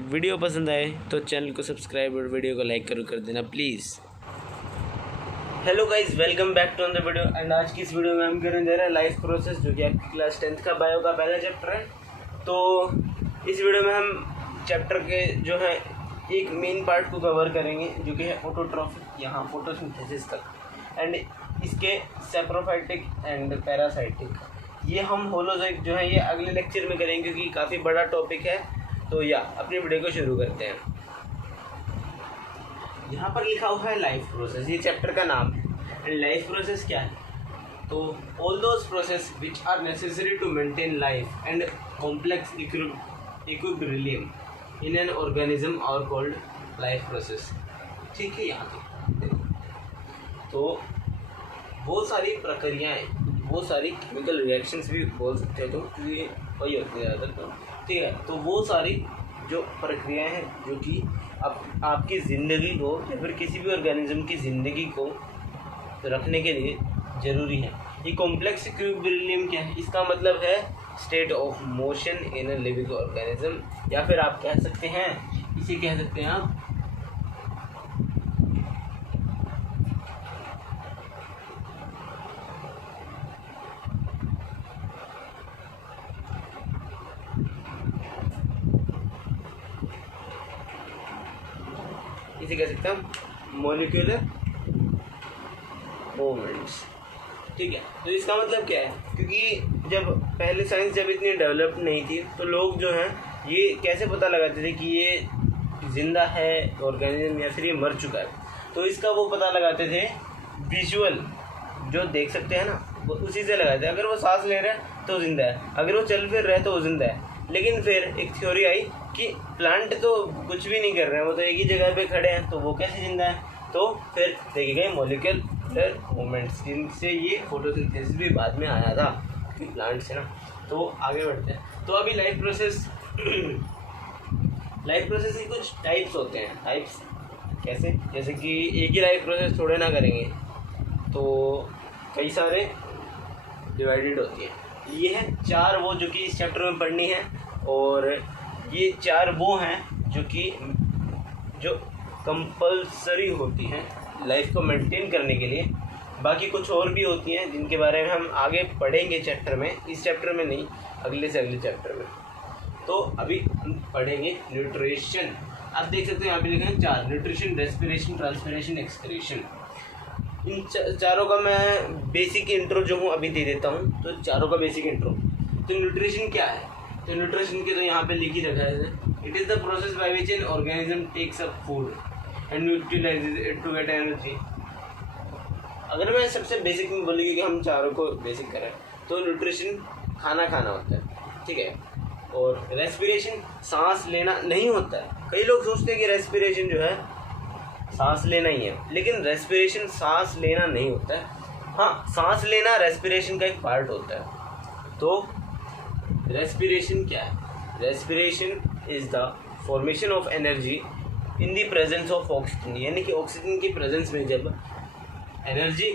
Video पसंद आए तो चैनल को सब्सक्राइब और वीडियो को लाइक कर देना please. Hello guys, welcome back to another video. And आज की इस वीडियो में हम करने जा रहे हैं लाइफ प्रोसेस, जो कि आपकी क्लास 10th का बायो का पहला चैप्टर है। तो इस वीडियो में हम चैप्टर के जो है एक मेन पार्ट को कवर करेंगे, जो कि है ऑटोट्रॉफिक, यहाँ फोटोसिंथेसिस तक, एंड इसके सेप्रोफाइटिक एंड पैरासाइटिक। ये हम होलोजोइक जो है ये अगले लेक्चर में करेंगे, क्योंकि काफ़ी बड़ा टॉपिक है। तो या अपनी वीडियो को शुरू करते हैं। यहाँ पर लिखा हुआ है लाइफ प्रोसेस, ये चैप्टर का नाम है। एंड लाइफ प्रोसेस क्या है? तो all those process which are necessary to maintain life and complex equilibrium in an organism are called life process. ठीक है, यहाँ तक तो बहुत सारी प्रक्रियाएँ, बहुत सारी केमिकल रिएक्शंस भी बोल सकते हो, तो क्योंकि वही होती है ज़्यादातर। तो ठीक है, तो वो सारी जो प्रक्रियाएं हैं जो कि आपकी ज़िंदगी को या फिर किसी भी ऑर्गेनिज्म की ज़िंदगी को रखने के लिए ज़रूरी है। ये कॉम्प्लेक्स इक्विलिब्रियम क्या है? इसका मतलब है state of motion in a living organism, या फिर आप कह सकते हैं, इसे कह सकते हैं आप इसे कह सकते हैं मॉलिक्यूलर मूवमेंट्स। ठीक है, तो इसका मतलब क्या है? क्योंकि जब पहले साइंस जब इतनी डेवलप नहीं थी, तो लोग जो हैं ये कैसे पता लगाते थे कि ये जिंदा है ऑर्गेनिज्म या फिर ये मर चुका है? तो इसका वो पता लगाते थे विजुअल, जो देख सकते हैं ना, वो उसी से लगाते हैं। अगर वो सांस ले रहा है तो जिंदा है, अगर वो चल फिर रहा है तो वो जिंदा है। लेकिन फिर एक थ्योरी आई कि प्लांट तो कुछ भी नहीं कर रहे हैं, वो तो एक ही जगह पे खड़े हैं, तो वो कैसे जिंदा है? तो फिर देखे गए मॉलिक्यूलर मूवमेंट्स, जिनसे ये फोटोसिंथेसिस भी बाद में आया था कि प्लांट से ना। तो आगे बढ़ते हैं। तो अभी लाइफ प्रोसेस के कुछ टाइप्स होते हैं। टाइप्स कैसे? जैसे कि एक ही लाइफ प्रोसेस थोड़े ना करेंगे, तो कई सारे डिवाइडेड होती है। ये है 4 वो जो कि इस चैप्टर में पढ़नी है, और ये 4 वो हैं जो कंपल्सरी होती हैं लाइफ को मेंटेन करने के लिए। बाकी कुछ और भी होती हैं जिनके बारे में हम आगे पढ़ेंगे चैप्टर में, इस चैप्टर में नहीं, अगले से अगले चैप्टर में। तो अभी हम पढ़ेंगे न्यूट्रिशन। आप देख सकते हो यहाँ पे लिखे हैं 4: न्यूट्रिशन, रेस्पिरेशन, ट्रांसपिरेशन, एक्सक्रीशन। इन चारों का मैं बेसिक इंट्रो जो हूँ अभी दे देता हूँ। तो चारों का बेसिक इंट्रो। तो न्यूट्रिशन क्या है? तो न्यूट्रिशन के तो यहाँ पे लिख ही रखा है, it is the process by which an organism takes up food and utilises it to get energy. अगर मैं सबसे बेसिक में बोलूँगी कि हम चारों को बेसिक करें, तो न्यूट्रिशन खाना होता है, ठीक है। और रेस्पिरेशन सांस लेना नहीं होता है। कई लोग सोचते हैं कि रेस्पिरेशन जो है सांस लेना ही है, लेकिन रेस्पिरेशन सांस लेना नहीं होता है। हाँ, सांस लेना रेस्पिरेशन का एक पार्ट होता है। तो रेस्पिरेशन क्या है? Respiration is the formation of energy in the presence of oxygen, यानी कि ऑक्सीजन की प्रेजेंस में जब एनर्जी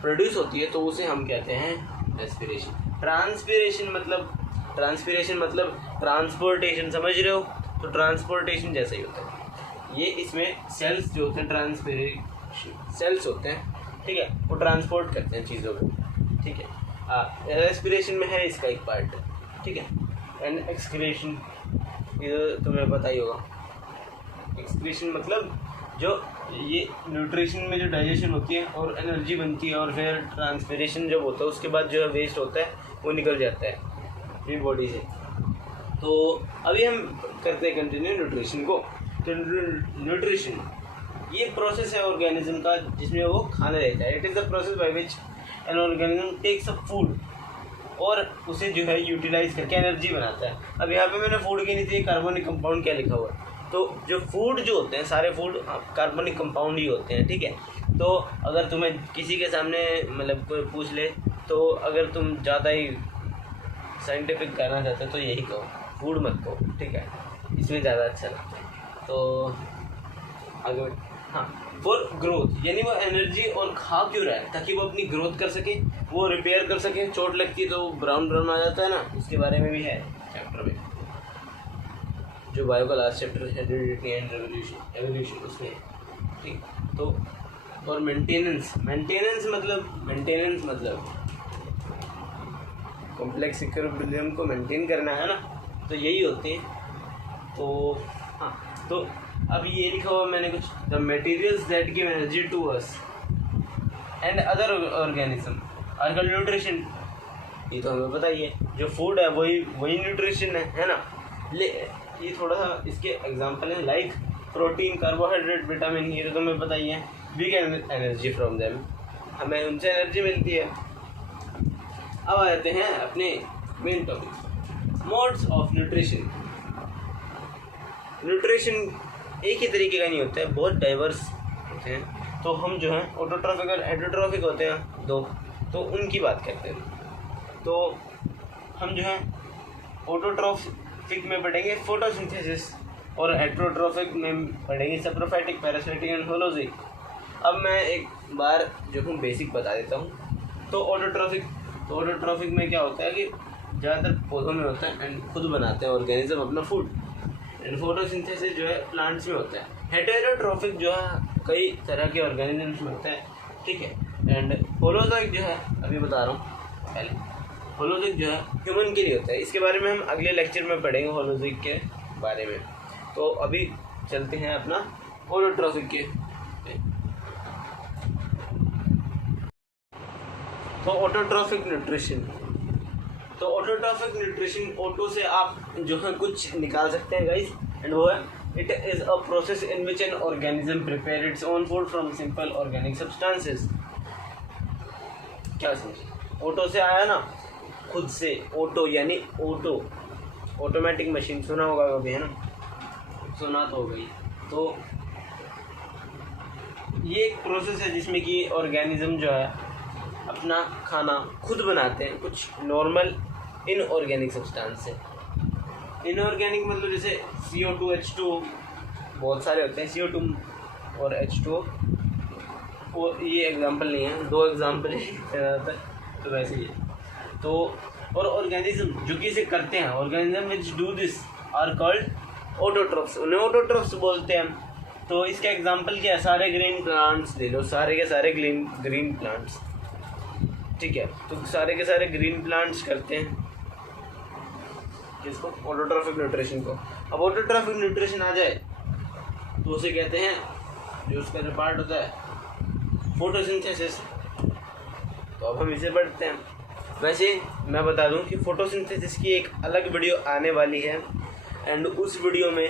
प्रोड्यूस होती है तो उसे हम कहते हैं रेस्पिरेशन। ट्रांसपिरेशन मतलब ट्रांसपोर्टेशन, समझ रहे हो? तो ट्रांसपोर्टेशन जैसा ही होता है ये। इसमें सेल्स जो होते हैं, ट्रांसपिरेशन सेल्स होते हैं, ठीक है, वो ट्रांसपोर्ट करते हैं चीज़ों को, ठीक है। रेस्पिरेशन में है इसका एक पार्ट, ठीक है। एंड एक्सक्रीशन, ये तुम्हें पता ही होगा। एक्सक्रीशन मतलब जो ये न्यूट्रिशन में जो डाइजेशन होती है और एनर्जी बनती है, और फिर ट्रांसपिरेशन जब होता है उसके बाद जो है वेस्ट होता है वो निकल जाता है अपनी बॉडी से। तो अभी हम करते हैं कंटिन्यू न्यूट्रिशन को। तो न्यूट्रिशन ये प्रोसेस है ऑर्गेनिज्म का जिसमें वो खाना लेता है। It is the process by which an organism takes up food, और उसे जो है यूटिलाइज करके एनर्जी बनाता है। अब यहाँ पे मैंने फूड के नीचे कार्बनिक कंपाउंड क्या लिखा हुआ है? तो जो फूड जो होते हैं सारे फूड कार्बनिक कंपाउंड ही होते हैं, ठीक है। तो अगर तुम्हें किसी के सामने मतलब कोई पूछ ले, तो अगर तुम ज़्यादा ही साइंटिफिक कहना चाहते हो तो यही कहो, फूड मत कहो, ठीक है, इसमें ज़्यादा अच्छा लगता है। तो आगे हाँ, फॉर ग्रोथ, यानी वो एनर्जी और खा क्यों रहा है? ताकि वो अपनी ग्रोथ कर सके, वो रिपेयर कर सके। चोट लगती है तो ब्राउन आ जाता है ना, इसके बारे में भी है चैप्टर में। जो बायो का last chapter heredity and evolution उसमें, ठीक। तो और मेंटेनेंस मतलब कॉम्प्लेक्स इक्विलिब्रियम को मेंटेन करना है ना, तो यही होते हैं। तो हाँ, तो अब ये लिखा हुआ मैंने कुछ, the materials that give energy to us and other organism are called nutrition. ये तो हमें पता ही है, जो फूड है वही न्यूट्रिशन है ना। ये थोड़ा सा इसके एग्जांपल है, लाइक प्रोटीन, कार्बोहाइड्रेट, विटामिन, ये तो तुम्हें पता ही है। We get energy from them, हमें उनसे एनर्जी मिलती है। अब आते हैं अपने main topic, modes of nutrition. Nutrition एक ही तरीके का नहीं होता है, बहुत डाइवर्स होते हैं। तो हम जो है ऑटोट्रॉफिक और हेटेरोट्रॉफिक होते हैं दो, तो उनकी बात करते हैं। तो हम जो है ऑटोट्रॉफिक में पढ़ेंगे फोटोसिंथेसिस और हेटेरोट्रॉफिक में पढ़ेंगे सैप्रोफाइटिक, पैरासाइटिक एंड होलोजिक। अब मैं एक बार जो हूँ बेसिक बता देता हूँ। तो ऑटोट्रॉफिक में क्या होता है कि ज़्यादातर पौधों में होता है एंड खुद बनाते हैं ऑर्गेनिज्म अपना फूड। एंड फोटोसिंथेसिस जो है प्लांट्स में होता है। हेटेरोट्रॉफिक जो है कई तरह के ऑर्गेनिजम्स में होता है, ठीक है। एंड होलोजिक जो है अभी बता रहा हूँ पहले, होलोजिक जो है ह्यूमन के लिए होता है। इसके बारे में हम अगले लेक्चर में पढ़ेंगे होलोजिक के बारे में। तो अभी चलते हैं अपना ऑटोट्रॉफिक के। तो ऑटोट्रॉफिक न्यूट्रिशन, तो ऑटोट्रॉफिक न्यूट्रिशन, ऑटो से आप जो है कुछ निकाल सकते हैं गाइस, एंड वो है it is a process in which an organism prepare its own food from simple organic substances. क्या समझे, ऑटो से आया ना, खुद से। ऑटो यानी ऑटोमेटिक मशीन, सुना होगा कभी, है ना, सुना तो हो गई। तो ये एक प्रोसेस है जिसमें कि ऑर्गेनिज्म जो है अपना खाना खुद बनाते हैं, कुछ नॉर्मल इनऑर्गेनिक सब्सटेंस से। इनऑर्गेनिक मतलब जैसे CO2, H2O, बहुत सारे होते हैं CO2 और H2O। और ये एग्जांपल नहीं है, 2 एग्जांपल है तो वैसे ही है। तो और ऑर्गेनिज्म जो कि इसे करते हैं, organism which do this are called autotrophs, उन्हें ऑटोट्रॉफ्स बोलते हैं। तो इसका एग्जांपल क्या है, सारे ग्रीन प्लांट्स ले लो, सारे के सारे ग्रीन प्लांट्स, ठीक है। तो सारे के सारे ग्रीन प्लांट्स करते हैं किसको, ऑटोट्रॉफिक न्यूट्रिशन को। अब ऑटोट्रॉफिक न्यूट्रिशन आ जाए तो उसे कहते हैं, जो उसका जो पार्ट होता है फोटोसिंथेसिस। तो अब हम इसे पढ़ते हैं। वैसे मैं बता दूं कि फोटोसिंथेसिस की एक अलग वीडियो आने वाली है, एंड उस वीडियो में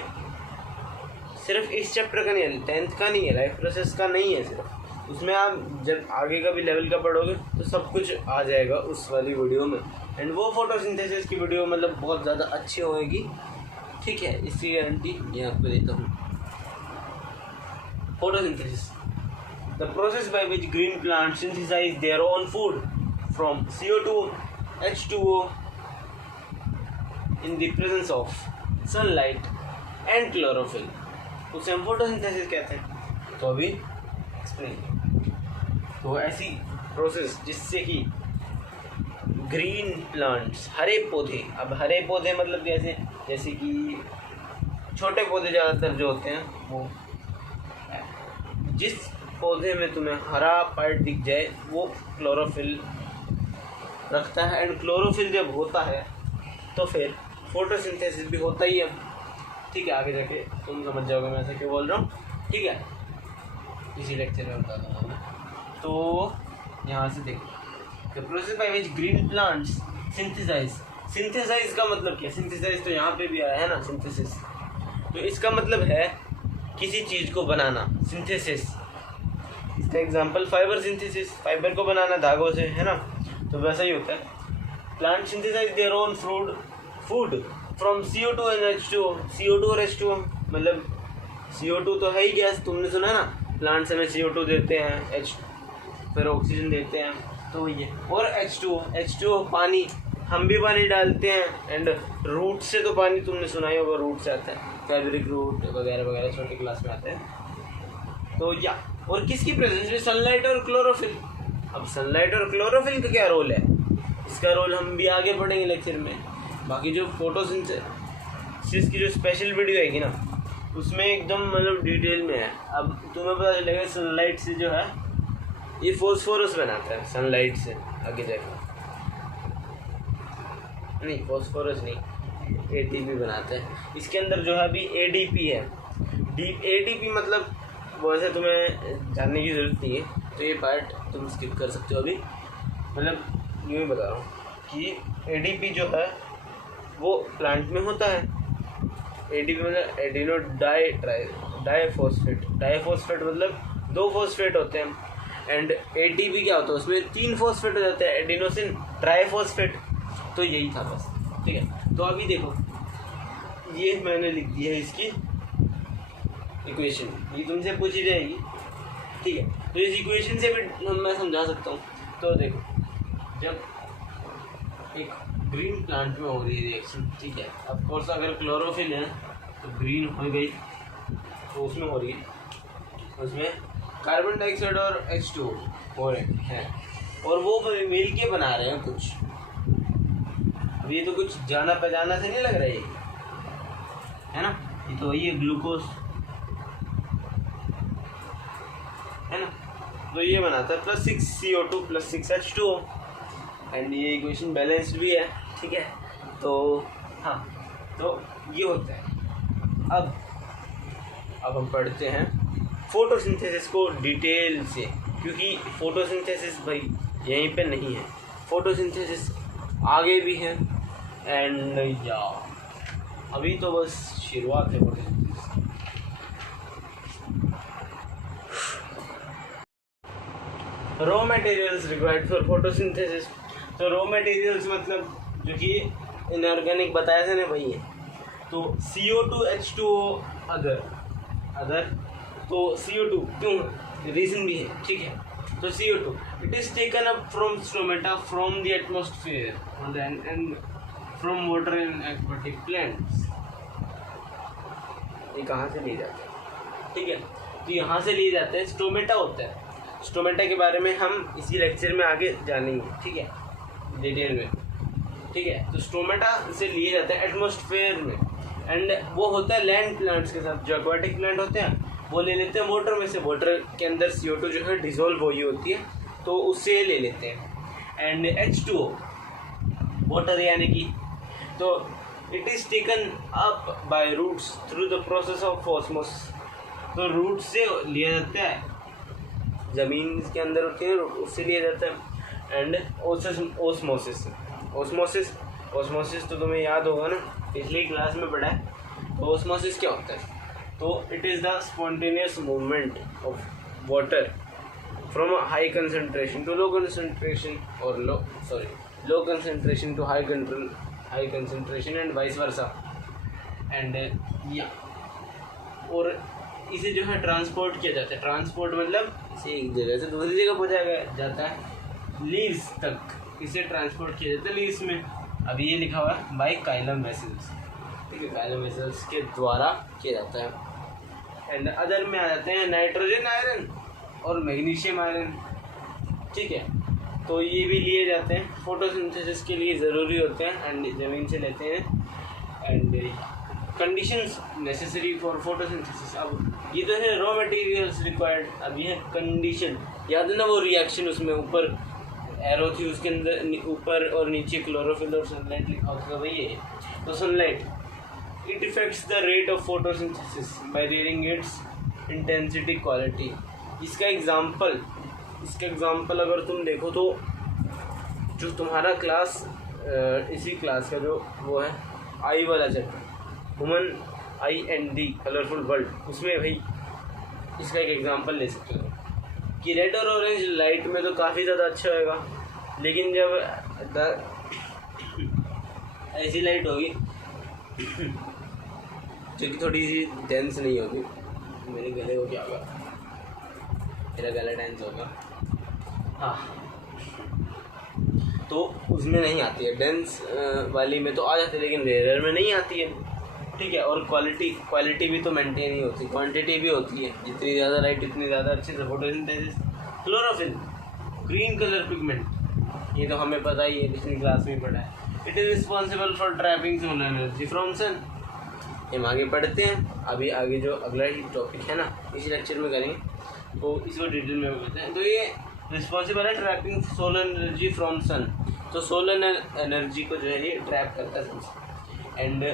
सिर्फ इस चैप्टर का नहीं है, 10th का नहीं है, लाइफ प्रोसेस का नहीं है सिर्फ, उसमें आप जब आगे का भी लेवल का पढ़ोगे तो सब कुछ आ जाएगा उस वाली वीडियो में। एंड वो फोटोसिंथेसिस की वीडियो मतलब बहुत ज़्यादा अच्छी होएगी, ठीक है, इसकी गारंटी मैं आपको देता हूँ। Photosynthesis, the process by which green plant synthesise their own food from CO2, H2O in the presence of sunlight and chlorophyll, उसे हम फोटोसिंथेसिस कहते हैं। तो अभी एक्सप्लेन। तो ऐसी प्रोसेस जिससे कि ग्रीन प्लांट्स, हरे पौधे, अब हरे पौधे मतलब जैसे कि छोटे पौधे ज़्यादातर जो होते हैं, वो जिस पौधे में तुम्हें हरा पार्ट दिख जाए वो क्लोरोफिल रखता है। एंड क्लोरोफिल जब होता है तो फिर फोटोसिंथेसिस भी होता ही है, ठीक है। आगे जाके तुम समझ जाओगे मैं ऐसा क्यों बोल रहा हूँ, ठीक है, इसी लेक्चर में बता दूँगा मैं। तो यहाँ से देखो, the process by which green plants synthesise का मतलब क्या, सिंथेसाइज तो यहाँ पे भी आया है ना, सिंथेसिस। तो इसका मतलब है किसी चीज़ को बनाना, सिंथेसिस। इसका एग्जांपल फाइबर सिंथेसिस, फाइबर को बनाना धागों से, है ना। तो वैसा ही होता है, plant synthesise their own food from CO2 and H2O। CO2 और H2O मतलब CO2 तो है ही गैस, तुमने सुना ना, प्लांट्स हमें CO2 देते हैं, फिर ऑक्सीजन देते हैं, तो ये। और H2O पानी, हम भी पानी डालते हैं। एंड रूट से तो पानी तुमने सुना ही होगा, रूट से आता है, फैब्रिक रूट वगैरह वगैरह छोटी क्लास में आते हैं। तो या और किसकी प्रेजेंस में, सनलाइट और क्लोरोफिल। अब सनलाइट और क्लोरोफिल का क्या रोल है, इसका रोल हम भी आगे पढ़ेंगे लेक्चर में। बाकी जो फोटोसिंथेसिस की जो स्पेशल वीडियो है ना, उसमें एकदम मतलब डिटेल में है। अब तुम्हें पता चलेगा सनलाइट से जो है ये फॉस्फोरस बनाता है, सनलाइट से आगे जाकर, नहीं फॉस्फोरस नहीं, एटीपी बनाता है। इसके अंदर जो है अभी एडीपी है। एडीपी मतलब वैसे तुम्हें जानने की ज़रूरत नहीं है, तो ये पार्ट तुम स्किप कर सकते हो अभी। मतलब यूँ ही बता रहा हूँ कि एडीपी जो है वो प्लांट में होता है। एडीपी मतलब एडिनो डाइफॉस्फेट। डाइफॉस्फेट मतलब 2 फॉस्फेट होते हैं। एंड एटीपी क्या होता है, उसमें 3 फॉस्फेट हो जाते हैं, एडिनोसिन ट्राइफॉस्फेट। तो यही था बस, ठीक है। तो अभी देखो ये मैंने लिख दिया है इसकी इक्वेशन, ये तुमसे पूछी जाएगी, ठीक है। तो इस इक्वेशन से भी मैं समझा सकता हूँ। तो देखो जब एक ग्रीन प्लांट में हो रही है रिएक्शन, ठीक है, ऑफ कोर्स अगर क्लोरोफिल है तो ग्रीन हो गई, तो उसमें हो रही है, उसमें कार्बन डाइऑक्साइड और H2 हो रहे हैं और वो मिल के बना रहे हैं कुछ। अब ये तो कुछ जाना पहचाना से नहीं लग रहा है ना, ये तो वही है ग्लूकोज, है ना। तो ये बनाता है +6 CO2 +6 H2O एंड ये इक्वेशन बैलेंस्ड भी है, ठीक है। तो हाँ, तो ये होता है। अब हम पढ़ते हैं फोटोसिंथेसिस को डिटेल से, क्योंकि फोटोसिंथेसिस भाई यहीं पे नहीं है, फोटोसिंथेसिस आगे भी है। एंड या अभी तो बस शुरुआत है photosynthesis. Raw materials required for photosynthesis. तो रॉ मटेरियल्स मतलब जो कि इनऑर्गेनिक बताया था ना वही है। तो CO2 H2O अदर तो CO2 क्यों, रीज़न भी है, ठीक है। तो CO2 it is taken up from stomata from the atmosphere and from water in aquatic plants. ये कहाँ से लिए जाते हैं, ठीक है। तो यहाँ से लिए जाते हैं, स्टोमेटा होता है। स्टोमेटा के बारे में हम इसी लेक्चर में आगे जानेंगे, ठीक है, डिटेल में, ठीक है। तो स्टोमेटा से लिए जाते हैं एटमॉस्फेयर में एंड वो होता है लैंड प्लांट्स के साथ। जो एक्वाटिक प्लांट होते हैं वो ले लेते हैं वाटर में से, वाटर के अंदर CO2 जो है डिज़ोल्व हुई होती है, तो उससे ले लेते हैं। एंड H2O वाटर यानी कि, तो it is taken up by roots through the process of osmosis. तो रूट से लिया जाता है, ज़मीन के अंदर होती है उससे लिया जाता है। एंड ओस्मोसिस तो तुम्हें याद होगा ना, पिछली क्लास में पढ़ा है। तो ओस्मोसिस क्या होता है, तो it is the spontaneous movement of water from high concentration to low concentration और low concentration to high concentration and vice versa. And या और इसे जो है ट्रांसपोर्ट किया जाता है। ट्रांसपोर्ट मतलब इसे एक जगह से दूसरी जगह पहुँचाया जाता है, लीव्स तक इसे ट्रांसपोर्ट किया जाता है लीव्स में। अभी ये लिखा हुआ है बाय काइलम वेसल्स, ठीक है, काइलम वेसल्स के द्वारा किया जाता है। एंड अदर में आ जाते हैं नाइट्रोजन आयरन और मैग्नीशियम आयरन, ठीक है। तो ये भी लिए जाते हैं, फोटोसिंथेसिस के लिए ज़रूरी होते हैं एंड ज़मीन से लेते हैं। And conditions necessary for photosynthesis. अब ये तो है रॉ मटेरियल्स रिक्वायर्ड, अब ये है कंडीशन। याद है ना वो रिएक्शन, उसमें ऊपर एरो थी, उसके अंदर ऊपर और नीचे क्लोरोफिल और सनलाइट लिखा होता है, वही है। तो sunlight it affects the rate of photosynthesis by varying its intensity quality. इसका एग्जांपल अगर तुम देखो तो जो तुम्हारा क्लास इसी क्लास का जो वो है आई वाला chapter, human I and the colourful world, उसमें भाई इसका एक एग्जांपल ले सकते हो कि रेड और ऑरेंज लाइट में तो काफ़ी ज़्यादा अच्छा होगा, लेकिन जब ऐसी लाइट होगी जो कि थोड़ी सी डेंस नहीं होगी, मेरे गले को क्या होगा, मेरा गला डेंस होगा, हाँ, तो उसमें नहीं आती है। डेंस वाली में तो आ जाती है लेकिन रेयर में नहीं आती है, ठीक है। और क्वालिटी भी तो मेंटेन ही होती है, क्वांटिटी भी होती है, जितनी ज़्यादा लाइट उतनी ज़्यादा अच्छे से photosynthesis. Chlorophyll green colour pigment, ये तो हमें पता ही है, पिछली क्लास में पढ़ा है। It is responsible for trapping solar energy from sun. हम आगे पढ़ते हैं। अभी आगे जो अगला टॉपिक है ना इसी लेक्चर में करेंगे, तो इसको डिटेल में बताते हैं। तो ये रिस्पॉन्सिबल है trapping solar energy from sun. तो सोलर एनर्जी को जो है ये ट्रैप करता है सन से। एंड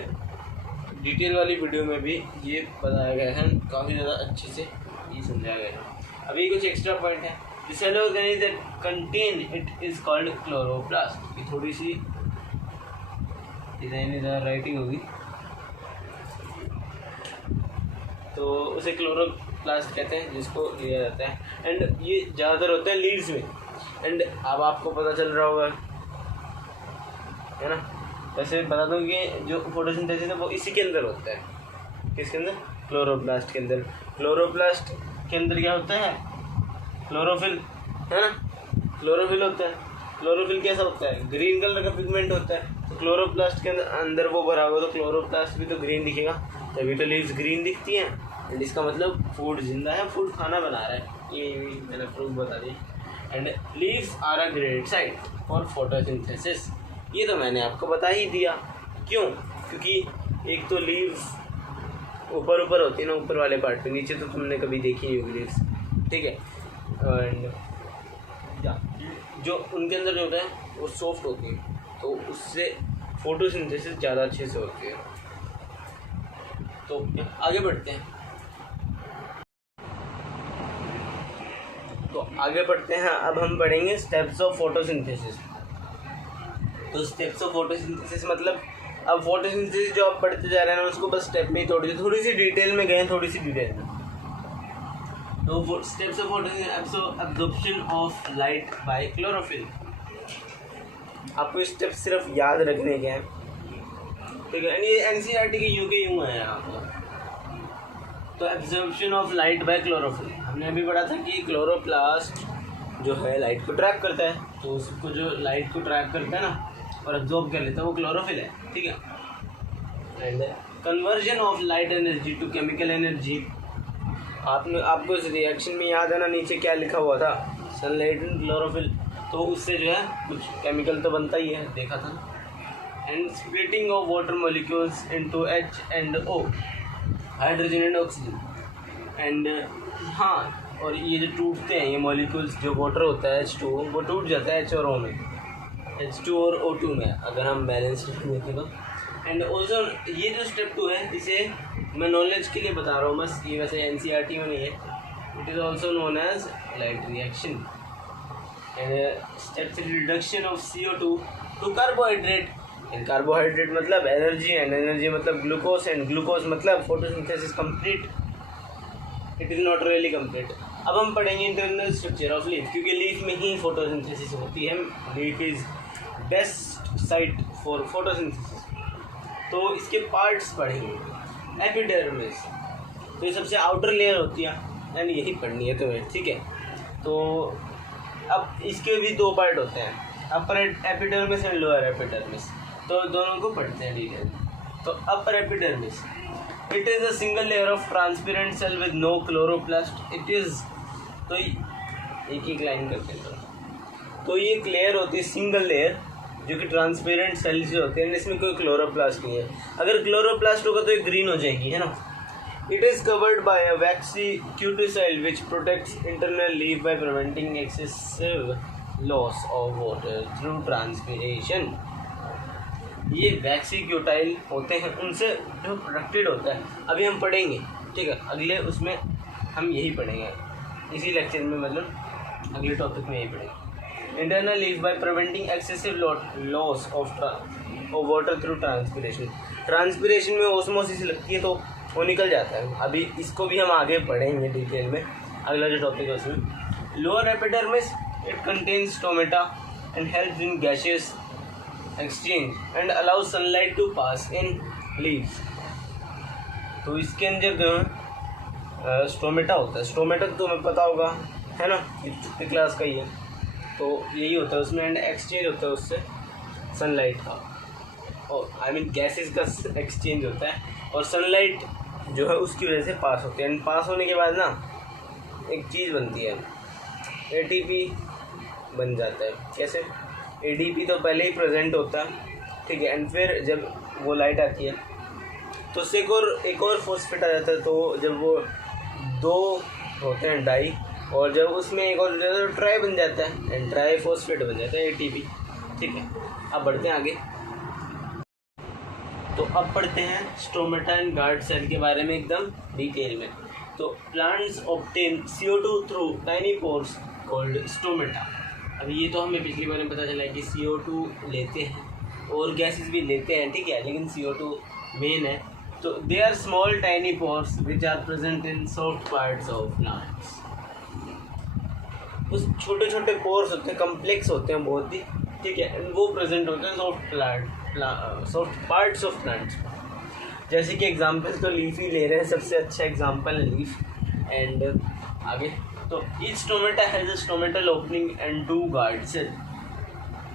डिटेल वाली वीडियो में भी ये बताया गया है, काफ़ी ज़्यादा अच्छे से ये समझाया गया है। अभी कुछ एक्स्ट्रा पॉइंट है। The cell organism that contain it is called chloroplast. ये थोड़ी सी डिजाइन राइटिंग होगी, तो उसे क्लोरोप्लास्ट कहते हैं, जिसको लिया जाता है। एंड ये ज़्यादातर होते हैं लीव्स में। एंड अब आपको पता चल रहा होगा, है ना। वैसे बता दूँ कि जो फोटोसिंथेसिस है वो इसी के अंदर होता है। किसके अंदर? क्लोरोप्लास्ट के अंदर। क्लोरोप्लास्ट के अंदर क्या होता है? क्लोरोफिल, है ना। क्लोरोफिल होता है। क्लोरोफिल कैसा होता है? ग्रीन कलर का पिगमेंट होता है। तो क्लोरोप्लास्ट के अंदर वो भरा हुआ, तो क्लोरोप्लास्ट भी तो ग्रीन दिखेगा, तभी तो लीव्स ग्रीन दिखती हैं। एंड इसका मतलब फूड जिंदा है, फूड खाना बना रहा है। ये मैंने प्रूफ बता दिया। And leaves are a great site for photosynthesis. ये तो मैंने आपको बता ही दिया। क्यों? क्योंकि एक तो लीव्स ऊपर ऊपर होती है ना, ऊपर वाले पार्ट पे, नीचे तो तुमने कभी देखी नहीं होगी लीव्स, ठीक है। एंड जो उनके अंदर जो होता है वो सॉफ्ट होती है, तो उससे फोटोसिंथेसिस ज़्यादा अच्छे से होती है। तो आगे बढ़ते हैं। अब हम पढ़ेंगे स्टेप्स ऑफ फोटोसिंथेसिस। तो स्टेप्स ऑफ फोटोसिंथेसिस मतलब अब फोटोसिंथेसिस जो आप पढ़ते जा रहे हैं ना, उसको बस स्टेप में ही तोड़ दिए, थोड़ी सी डिटेल में गए, थोड़ी सी डिटेल में। तो steps of photosynthesis, absorption of light by chlorophyll. आपको स्टेप सिर्फ याद रखने के हैं, ठीक है। ये एनसीईआरटी के यूं है यहाँ पर। तो absorption of light by chlorophyll, हमने अभी पढ़ा था कि क्लोरोप्लास्ट जो है लाइट को ट्रैप करता है, तो उसको जो लाइट को ट्रैप करता है ना और एब्जॉर्ब कर लेता है, वो क्लोरोफिल है, ठीक है। And conversion of light energy to chemical energy. आपको इस रिएक्शन में याद है ना, नीचे क्या लिखा हुआ था? Sunlight and chlorophyll. तो उससे जो है कुछ केमिकल तो बनता ही है, देखा था। And splitting of water molecules into H and O, hydrogen and oxygen. And हाँ, और ये जो टूटते हैं ये मॉलिक्यूल्स, जो वाटर होता है H2O, वो टूट जाता है H और O में, H2 और O2 में, अगर हम बैलेंस देखें तो। एंड ऑल्सो ये जो स्टेप 2 है, इसे मैं नॉलेज के लिए बता रहा हूँ बस, ये वैसे एनसीईआरटी में नहीं है। It is also known as light reaction. And step 3, reduction of CO2 to carbohydrate. And carbohydrate मतलब एनर्जी, एंड एनर्जी मतलब ग्लूकोज, एंड ग्लूकोज मतलब photosynthesis complete. It is not really complete. अब हम पढ़ेंगे इंटरनल स्ट्रक्चर ऑफ लीफ, क्योंकि leaf में ही photosynthesis होती है। Leaf is best site for photosynthesis. तो इसके पार्ट्स पढ़ेंगे। एपिडर्मिस, तो ये सबसे आउटर लेयर होती है, यानी यही पढ़नी है तुम्हें, ठीक है। तो अब इसके भी 2 पार्ट होते हैं, upper epidermis and lower epidermis. तो दोनों को पढ़ते हैं डिटेल। तो upper epidermis, it is a single layer of transparent cell with no chloroplast. It is, तो एक लाइन करते हैं। तो ये एक लेयर होती है, सिंगल लेयर, जो कि ट्रांसपेरेंट सेल्स जो होते हैं, इसमें कोई क्लोरोप्लास्ट नहीं है। अगर क्लोरोप्लास्ट होगा तो ये ग्रीन हो जाएगी, है ना। It is covered by a waxy cuticle which protects internal leaf by preventing excessive loss of water through transpiration. ये वैक्सी क्यूटाइल होते हैं, उनसे जो प्रोटेक्टेड होता है। अभी हम पढ़ेंगे, ठीक है, अगले उसमें हम यही पढ़ेंगे, इसी लेक्चर में, मतलब अगले टॉपिक में यही पढ़ेंगे। Internal leaf by preventing excessive loss of water through transpiration. Transpiration में ओस्मोसिस लगती है तो वो निकल जाता है। अभी इसको भी हम आगे पढ़ेंगे डिटेल में, अगला जो टॉपिक है उसमें। Lower epidermis, it contains stomata and helps in gaseous exchange and allows sunlight to pass in leaves. तो इसके अंदर जो स्टोमेटा होता है, स्टोमेटा तो तुम्हें पता होगा, है ना, कितने क्लास का ही है। तो यही होता है उसमें, एंड एक्सचेंज होता है उससे सनलाइट का, और आई मीन गैसेस का एक्सचेंज होता है, और सनलाइट जो है उसकी वजह से पास होती है। एंड पास होने के बाद ना एक चीज़ बनती है, ATP बन जाता है। कैसे? ADP तो पहले ही प्रेजेंट होता है, ठीक है। एंड फिर जब वो लाइट आती है तो उससे एक और फॉस्फेट आ जाता है। तो जब वो दो होते हैं डाई और जब उसमें एक और तो ट्राई बन जाता है एंड ट्राई फॉस्फेट बन जाता है ATP। ठीक है, अब बढ़ते हैं आगे। तो अब पढ़ते हैं स्टोमेटा एंड गार्ड सेल के बारे में एकदम डिटेल में। तो plants obtain CO2 through tiny pores called stomata. अब ये तो हमें पिछली बार में पता चला है कि CO2 लेते हैं और गैसेस भी लेते हैं, ठीक है, लेकिन CO2 मेन है। तो they are small tiny pores which are present in soft parts of plants. उस छोटे छोटे पोर्स होते हैं, कम्प्लेक्स होते हैं बहुत ही, ठीक है, वो प्रेजेंट होते हैं सॉफ्ट पार्ट्स ऑफ प्लांट्स। जैसे कि एग्जांपल तो लीफ ही ले रहे हैं, सबसे अच्छा एग्जांपल है लीफ। एंड आगे तो each stomata has a stomatal opening and 2 guard cell.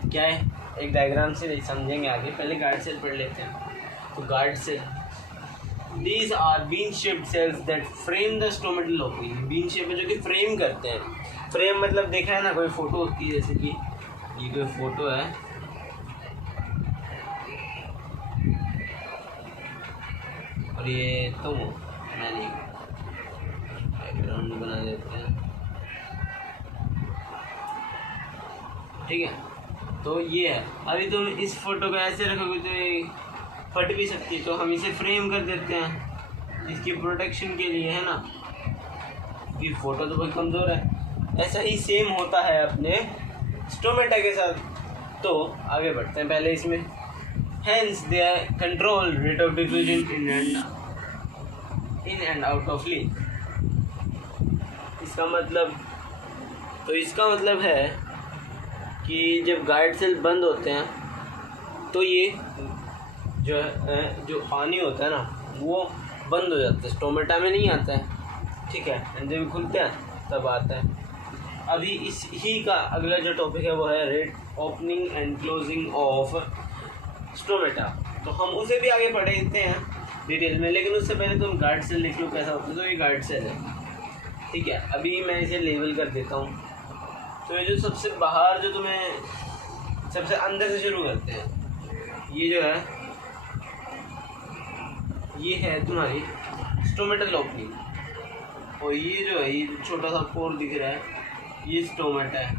क्या है, एक डायग्राम से समझेंगे आगे, पहले गार्ड सेल पढ़ लेते हैं। तो guard cell, these are bean shaped cells that frame the stomatal opening. Bean shape में जो कि फ्रेम करते हैं। फ्रेम मतलब देखा है ना, कोई फोटो होती है, जैसे कि ये कोई फोटो है, और ये तुम हो, मैं नहीं, बैकग्राउंड बना देते हैं, ठीक है। तो ये है, अभी तुम इस फोटो को ऐसे रखोगे तो ये फट भी सकती है, तो हम इसे फ्रेम कर देते हैं इसकी प्रोटेक्शन के लिए, है ना, ये फोटो तो बहुत कमज़ोर है। ऐसा ही सेम होता है अपने स्टोमेटा के साथ। तो आगे बढ़ते हैं, पहले इसमें hence they control rate of diffusion in and out of leaf। इसका मतलब है कि जब गार्ड सेल बंद होते हैं तो ये जो पानी होता है ना वो बंद हो जाता है, स्टोमेटा में नहीं आता है, ठीक है, एंड जब खुलते हैं तब आता है। अभी इस ही का अगला जो टॉपिक है वो है rate opening and closing of stomata. तो हम उसे भी आगे पढ़ते हैं डिटेल में, लेकिन उससे पहले तुम गार्ड सेल लिख लो कैसा होता है। तो ये गार्ड सेल है, ठीक है। अभी मैं इसे लेबल कर देता हूँ। तो ये जो सबसे बाहर, जो तुम्हें सबसे अंदर से शुरू करते हैं, ये जो है ये है तुम्हारी स्टोमेटल ओपनिंग, और ये जो है ये छोटा सा पोर दिख रहा है, ये स्टोमेटा है,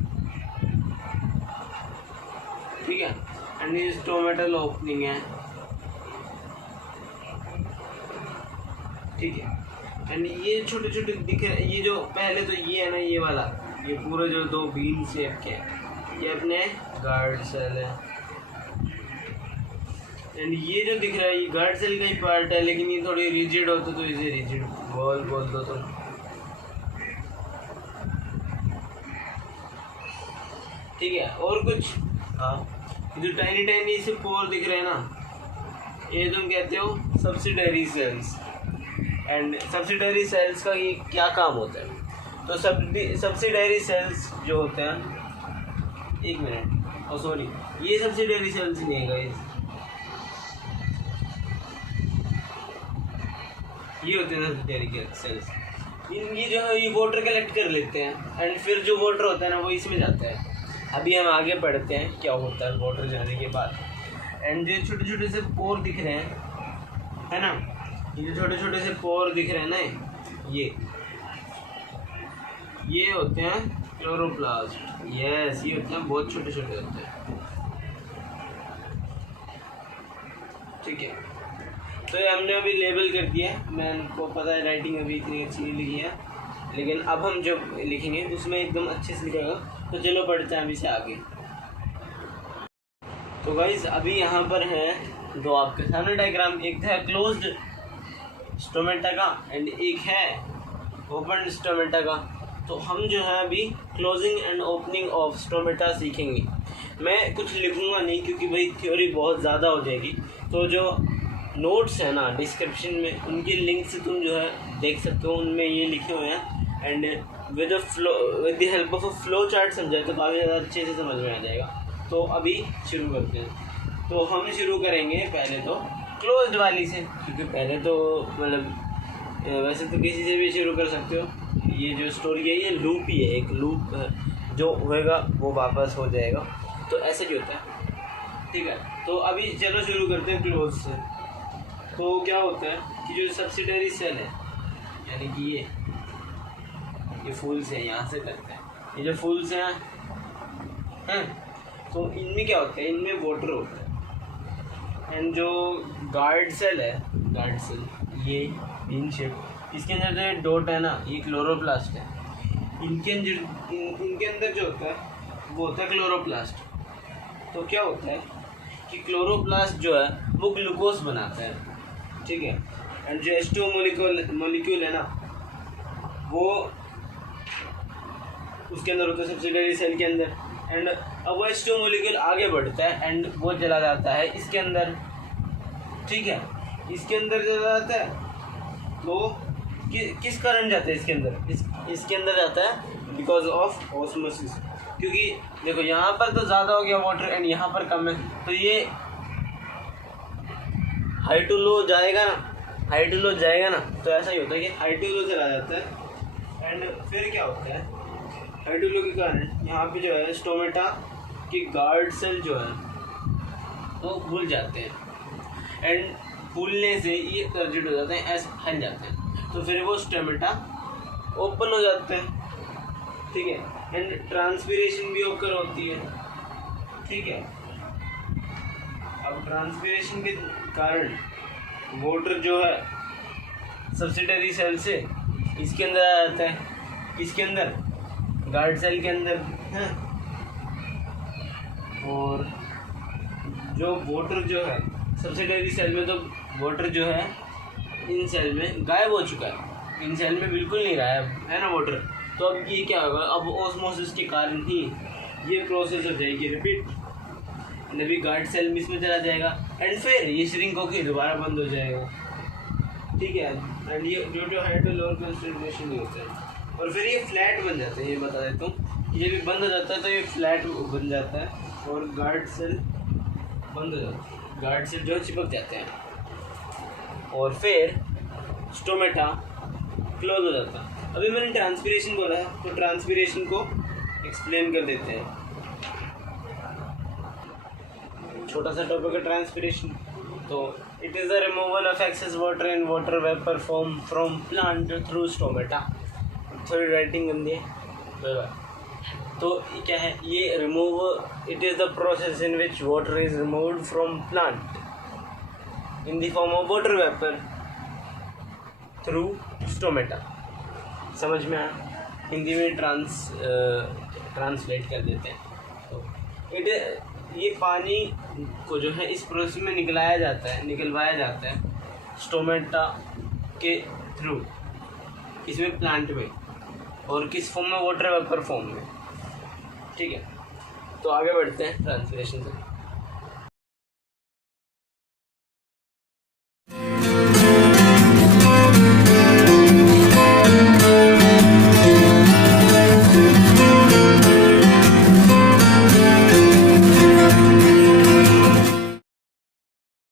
ठीक है, एंड ये स्टोमेटल ओपनिंग है, ठीक है। एंड ये छोटे छोटे दिख रहे, ये जो पहले तो ये है ना, ये वाला, ये पूरे जो 2 बीन शेप के हैं, ये अपने गार्ड सेल है। एंड ये जो दिख रहा है ये गार्ड सेल का ही पार्ट है, लेकिन ये थोड़ी रिजिड होता तो इसे रिजिड बॉल बोल दो तो, ठीक है। और कुछ, हाँ, जो टाइनी टाइनी से पोर दिख रहे हैं ना, ये तुम कहते हो subsidiary cells. And subsidiary cells का ये क्या काम होता है? तो सब्सिडरी सेल्स जो होते हैं, एक मिनट, सॉरी, ये सब्सिडरी सेल्स नहीं है गाइस, ये होते हैं सब्सिडरी सेल्स। इनकी जो है ये वाटर कलेक्ट कर लेते हैं एंड फिर जो वाटर होता है ना वो इसमें जाता है। अभी हम आगे पढ़ते हैं क्या होता है वाटर जाने के बाद। एंड जो छोटे छोटे से पोर दिख रहे हैं, है ना, ये जो छोटे छोटे से पोर दिख रहे हैं ना, ये होते हैं क्लोरोप्लास्ट। यस, ये होते हैं बहुत छोटे छोटे होते हैं, ठीक है। तो ये हमने अभी लेबल कर दिया है, मैंने पता है राइटिंग अभी इतनी अच्छी नहीं लिखी है, लेकिन अब हम जो लिखेंगे उसमें एकदम अच्छे से लिखेगा। तो चलो पढ़ते हैं अभी से आगे। तो गाइस अभी यहाँ पर है 2 आपके सामने डायग्राम, एक है क्लोज्ड स्टोमेटा का एंड एक है ओपन स्टोमेटा का। तो हम जो है अभी closing and opening of stomata सीखेंगे। मैं कुछ लिखूँगा नहीं क्योंकि भाई थ्योरी बहुत ज़्यादा हो जाएगी। तो जो नोट्स है ना डिस्क्रिप्शन में, उनके लिंक से तुम जो है देख सकते हो, उनमें ये लिखे हुए हैं। And with the help of a flow chart समझाए तो काफ़ी ज़्यादा अच्छे से समझ में आ जाएगा। तो अभी शुरू करते हैं। तो हम शुरू करेंगे पहले तो क्लोज्ड वाली से, क्योंकि पहले तो मतलब वैसे तो किसी से भी शुरू कर सकते हो। ये जो स्टोरी है ये लूप ही है, एक लूप जो होएगा वो वापस हो जाएगा, तो ऐसे ही होता है, ठीक है। तो अभी चलो शुरू करते हैं क्लोज से। तो क्या होता है कि जो सब्सिडरी सेल है, यानी कि ये फूल्स हैं, यहाँ से करते हैं, ये जो फूल्स हैं तो इनमें क्या होता है, इनमें वाटर होता है। एंड जो गार्ड सेल है, गार्ड सेल ये इन शेप, इसके अंदर जो डॉट है ना, ये क्लोरोप्लास्ट है। इनके अंदर जो होता है वो होता है क्लोरोप्लास्ट। तो क्या होता है कि क्लोरोप्लास्ट जो है वो ग्लूकोज बनाता है, ठीक है। एंड जो H2 मॉलिक्यूल है ना, वो उसके अंदर होता है सब्सिडरी सेल के अंदर। एंड अब वो H2 मॉलिक्यूल आगे बढ़ता है एंड वो चला जाता है इसके अंदर, ठीक है। इसके अंदर चला जाता है तो किस कारण जाता है इसके अंदर, इसके अंदर जाता है बिकॉज ऑफ ऑस्मोसिस। क्योंकि देखो यहाँ पर तो ज़्यादा हो गया वाटर एंड यहाँ पर कम है, तो ये हाई टू लो जाएगा ना, तो ऐसा ही होता है कि हाई टू लो चला जाता है। एंड फिर क्या होता है, हाई टू लो के कारण यहाँ पे जो है स्टोमेटा की गार्ड सेल जो है वो भूल जाते हैं एंड फूलने से ये टर्जिट हो जाते हैं, ऐसे फैल जाते हैं। तो फिर वो स्टोमेटा ओपन हो जाते हैं, ठीक है। एंड ट्रांसपीरेशन भी ओकर होती है, ठीक है। अब ट्रांसपीरेशन के कारण वाटर जो है सब्सिडरी सेल से इसके अंदर आ जाता है, इसके अंदर गार्ड सेल के अंदर है। और जो वाटर जो है सब्सिडरी सेल में, तो वाटर जो है इन सेल में गायब हो चुका है, इन सेल में बिल्कुल नहीं गायब है ना वाटर। तो अब ये क्या होगा, अब ऑस्मोसिस के कारण ही ये प्रोसेस हो जाएगी रिपीट, नवी गार्ड सेल में इसमें चला जाएगा एंड फिर ये श्रिंक होकर दोबारा बंद हो जाएगा, ठीक है। एंड ये जो हाई टू लोअर कंसंट्रेशन होता है और फिर ये फ्लैट बन जाता है। ये बता देता हूँ, ये भी बंद हो जाता है तो ये फ्लैट बन जाता है और गार्ड सेल बंद हो जाता है, गार्ड सेल जो चिपक जाते हैं और फिर स्टोमेटा क्लोज हो जाता है। अभी मैंने ट्रांसपीरेशन बोला है, तो ट्रांसपीरेशन को एक्सप्लेन कर देते हैं। छोटा सा टॉपिक है ट्रांसपीरेशन। तो it is the removal of excess water in water vapour form from plant through stomata. थोड़ी राइटिंग गंदी है। तो क्या है ये remove, it is the process in which water is removed from plant in the form of water vapour through stomata. समझ में आया? हिंदी में ट्रांसलेट कर देते हैं। तो ये पानी को जो है इस प्रोसेस में निकलवाया जाता है स्टोमेटा के थ्रू, इसमें प्लांट में, और किस फॉर्म में, वाटर वेपर फॉर्म में, ठीक है। तो आगे बढ़ते हैं ट्रांसलेशन से।